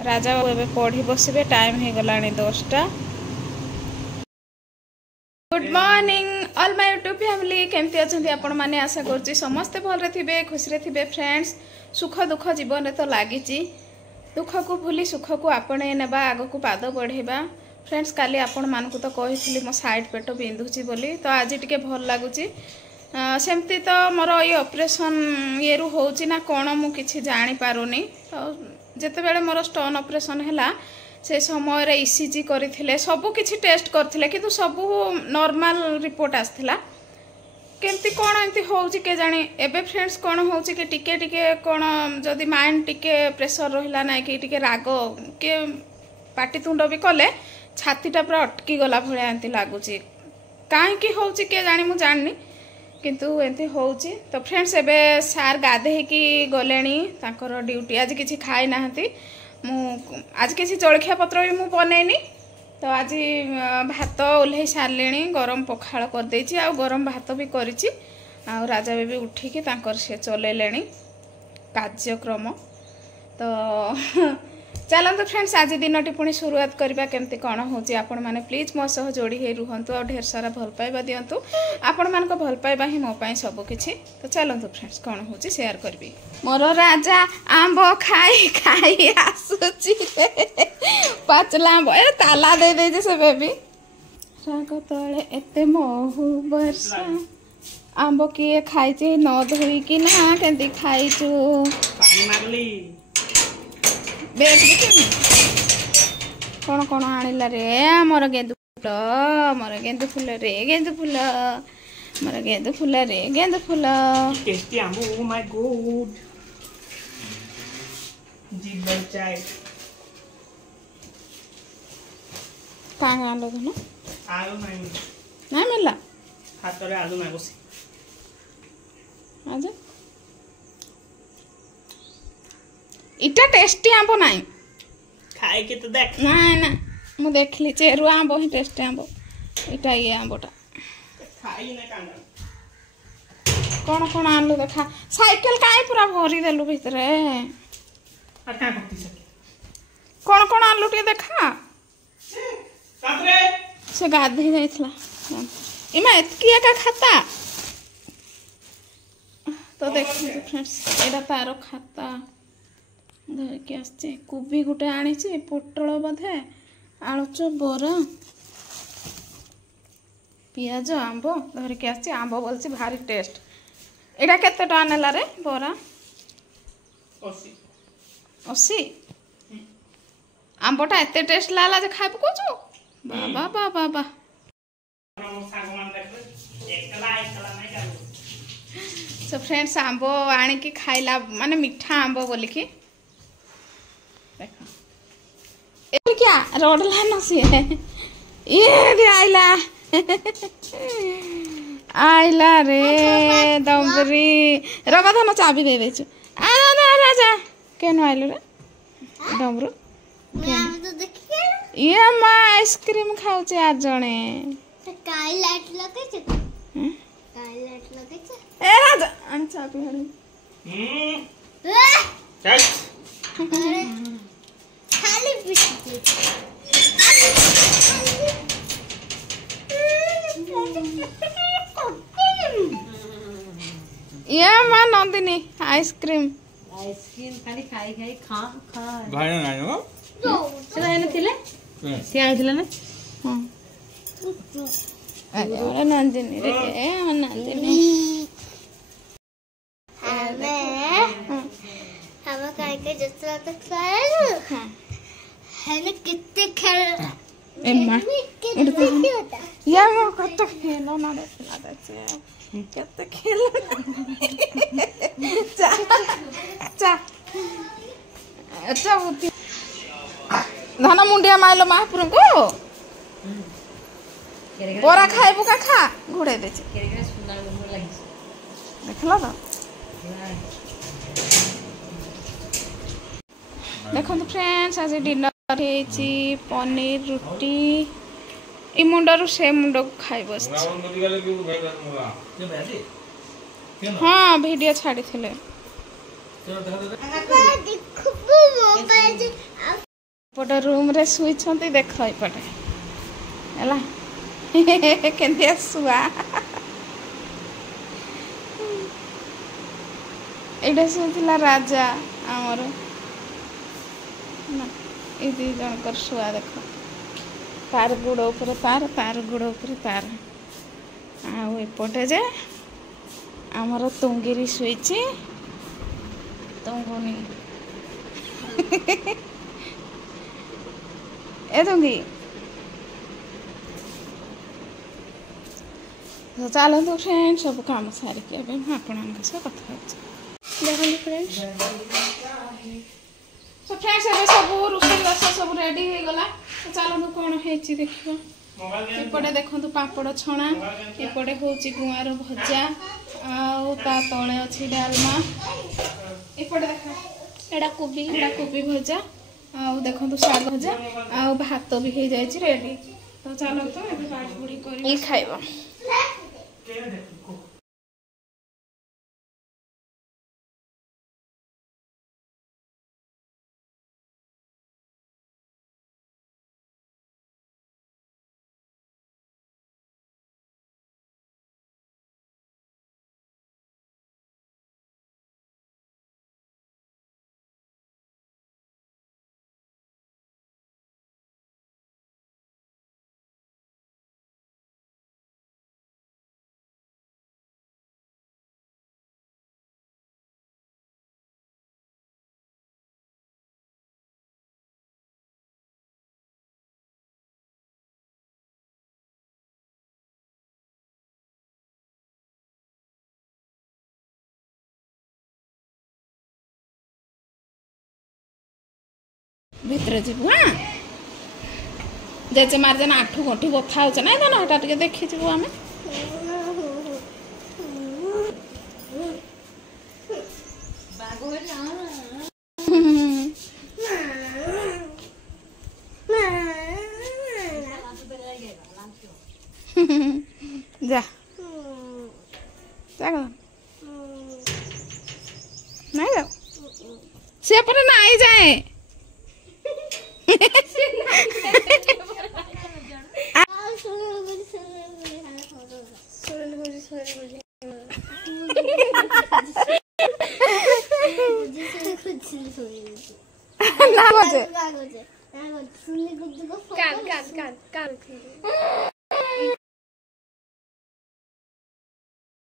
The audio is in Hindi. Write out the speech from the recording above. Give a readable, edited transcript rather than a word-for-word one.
राजा बाबू एबे पढ़ी बसबे टाइम हे गलानी 10टा। Good morning all my YouTube family केमती अछंती आपण माने आशा करछि समस्ते भल रे थिबे खुशी रे थिबे। फ्रेंड्स सुख दुख जीवन रे तो लागिछि दुख को भूली सुख को आपणे नेबा आगो को पाद बढ़ेबा। फ्रेंड्स काली आपण मानकु तो कहिथिली मो साइड पेट बिंधुछि बोली तो आज टिके भल लागुछि। सेमती तो मोर ये ऑपरेशन ये रु होछि ना कोन मु किछि जानि पारुनी। तो जेते बेले मोर स्टोन ऑपरेशन हैला से समय रे ईसीजी करथिले सब किछि टेस्ट करथिले किंतु सब नॉर्मल रिपोर्ट आस्थिला केमती कोन एंती होउछि के जानि। एबे फ्रेंड्स कोन होउछि कि टिके टिके कोन जदी माइंड टिके प्रेशर रहिला ना कि टिके राग के पाटी तुंड भी कले छातीटा पूरा अटकी गला भले एंती लागुछि काहे कि होउछि के जानि मु जाननी किंतु एंती होउछि। तो फ्रेंड्स एबे सार गाधे की गलेनी ताकर ड्यूटी आज किछि खाइ नाहंती मु आज किसी जलखिया पत्र भी मु बनैनी। तो आज भात ओल्हे सारलेनी गरम पखाल कर देछि आ गरम भात भी करिछि आ राजा बेबी उठिकी तांकर से चलेलेनी कार्यक्रम। तो चलते फ्रेंड्स आज दिन टी पुणी शुरुआत करबा केमती कौन होची आपण माने प्लीज मो सह जोड़ी हे रुहंतु और ढेर सारा भल पाइबा दियंतु आपण मान को भल पाइबा ही मो पई सब किछि। तो चलते फ्रेंड्स कौन होची शेयर करबी। मोर राजा आंब खाई खाई आसुची पाचला आंब ए ताला दे दे जे से बेबी राग तळे एते महु वर्षा आंब किए खाइची न धोई कि ना केंदी खाइचू पानी मारली कौन कौन आनिला रे मोर गेंदु फूल रे गेंदु फूल मोर गेंदु फूल रे गेंदु फूल टेस्टी आंबो ओ माय गॉड जीभ बचाए कांग आलो न आलो नहीं मिला हाथ रे आलू नहीं बसी आजा इटा टेस्टी आंब नहीं खाए के तो देख ना ना मु देखली चेरु आंब ही टेस्टी आंब इटा ये आंबटा खाई ना कांगा कोन कोन आलू देखा साइकिल काई पूरा भरी देलु भितरे आ का करती सके कोन कोन आलू के देखा सातरे से गाधे जाइथला इमा एतकी का खाता। तो देखि फ्रेंड्स एडा तारो खाता धरिकी आसचे कोबी गुटे आनी पोटल बोधे आलुच बरा पियाज आंब धरिकी आसचे आंब बोलছি भारी टेस्ट एडा केते टका नेला रे बरा 80 आंबटा एते टेस्ट लाला जे खाइब कोचो बाबा बाबा बाबा सो फ्रेंड्स आंब आनी की खाइला माने मीठा आंब बोली की देखो क्या रोडला न से ये भी आइला आइला रे दमरी रगा धन चाबी दे देछु आ ना राजा केन आइलो रे डमरू तो देखिए ये मा आइसक्रीम खाउ छे आज जणे काई लाइट लगे छे काई लाइट लगे छे ए राजा अन चाबी हरी चल खाली ये मां नंदिनी आइसक्रीम खाली खाई खाई खा खा भाई ना हो से भाई नथिले से आइथिले ना हां अरे नंदिनी रे नंदिनी हम काई के जत्रा तक खाए हां है ना कितने खेल एम्मा या मो कत खेलो ना देखला दे केते खेल चा चा अच्छा बुद्धि धन मुंडिया माइलो महापुर को बोरा खाइबु का खा घुड़े दे देखला तो देखो फ्रेंड्स आज डिनर पनीर रुटी इ मुंडरू से मुंड खाई बस हाँ वीडियो छाड़ी थिले पटे रूम रे सुईछंती देख पटे हला केंतिया सुआ एटा सुइथिला राजा हमर ना ए दी जनकर सुआ देख तार गुड़ ऊपर तार गुड़ ऊपर तार आउ एपटे जे आमर तुंगिरी शुईची तुंगुनी ए तुंगी तो चलते फ्रेंड सब काम सारिक आपण कथा देखो फ्रेंड्स तो फ्रेंड्स ए सब रोषेईबास सब रेडी हो गला तो चलतु कौन है देखा एपटे देखु पापड़ छणा एपटे हूँ गुआर भजा ता तले अच्छी डालमा एपटे देख एटा कोबी भजा देखो शाग भजा भात भी हो जाए रेडी तो चलो तो बाड़ी बुड़ी कर खाइब भितर जीव हाँ जेजे मार जेना आठू गंठू बथा हो ना ना हटा टे देखी जीव आम जा नहीं जाओ से पर ना आई जाए ना बजे